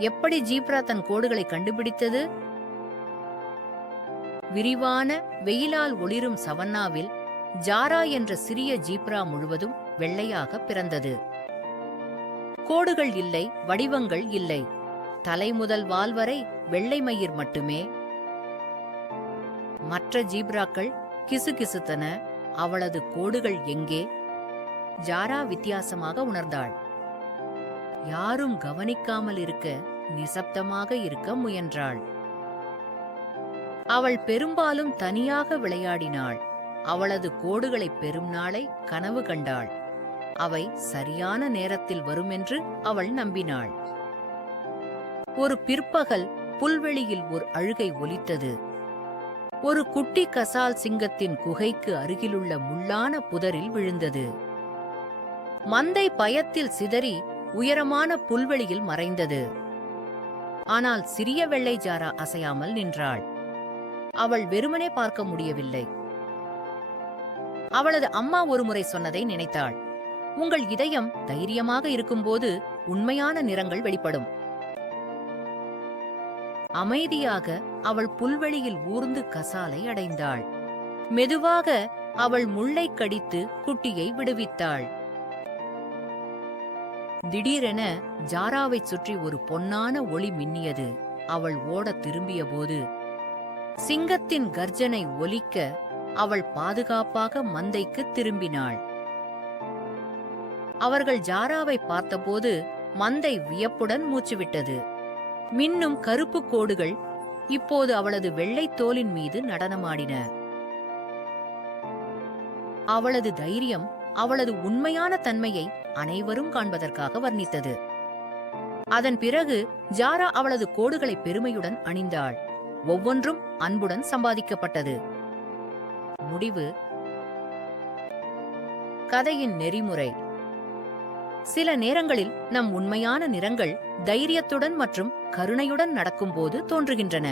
எப்படி ஜீப்ரா தன் கோடுகளை கண்டுபிடித்தது? விரிவான வெயிலால் ஒளிரும் சவன்னாவில் ஜாரா என்ற சிறிய ஜீப்ரா முழுவதும் வெள்ளையாக பிறந்தது. கோடுகள் இல்லை, வடிவங்கள் இல்லை. தலை முதல் வால் வரை வெள்ளை மயிர் மட்டுமே. மற்ற ஜீப்ராக்கள் கிசுகிசுத்தன. அவளது கோடுகள் எங்கே? ஜாரா வித்தியாசமாக உணர்ந்தாள். யாரும் கவனிக்காமல் இருக்க நிசப்தமாக இருக்க முயன்றாள். அவள் பெரும்பாலும் தனியாக விளையாடினாள். அவளது கோடுகளை பெறும் நாளை கனவு கண்டாள். அவை சரியான நேரத்தில் வருமென்று அவள் நம்பினாள். ஒரு பிற்பகல் புல்வெளியில் ஒரு அழுகை ஒலித்தது. ஒரு குட்டி கசால் சிங்கத்தின் குகைக்கு அருகிலுள்ள முள்ளான புதரில் விழுந்தது. மந்தை பயத்தில் சிதறி உயரமான புல்வெளியில் மறைந்தது. ஆனால் சிறிய வெள்ளை ஜாரா அசையாமல் நின்றாள். அவள் வெறுமனே பார்க்க முடியவில்லை. அவளது அம்மா ஒருமுறை சொன்னதை நினைத்தாள். உங்கள் இதயம் தைரியமாக இருக்கும்போது உண்மையான நிறங்கள் வெளிப்படும். அமைதியாக அவள் புல்வெளியில் ஊர்ந்து கசாலை அடைந்தாள். மெதுவாக அவள் முள்ளை கடித்து குட்டியை விடுவித்தாள். திடீரென ஜாராவைச் சுற்றி ஒரு பொன்னான ஒளி மின்னியது. அவள் ஓடத் திரும்பியபோது சிங்கத்தின் கர்ஜனை ஒலிக்க அவள் பாதுகாப்பாக மந்தைக்கு திரும்பினாள். அவர்கள் ஜாராவை பார்த்தபோது மந்தை வியப்புடன் மூச்சுவிட்டது. மின்னும் கருப்பு கோடுகள் இப்போது அவளது வெள்ளை தோலின் மீது நடனமாடின. அவளது தைரியம், அவளது உண்மையான தன்மையை அனைவரும் காண்பதற்காக வர்ணித்தது. அதன் பிறகு ஜாரா அவளது கோடுகளை பெருமையுடன் அணிந்தாள். ஒவ்வொன்றும் அன்புடன் சம்பாதிக்கப்பட்டது. முடிவு. கதையின் நெறிமுறை. சில நேரங்களில் நம் உண்மையான நிறங்கள் தைரியத்துடன் மற்றும் கருணையுடன் நடக்கும்போது தோன்றுகின்றன.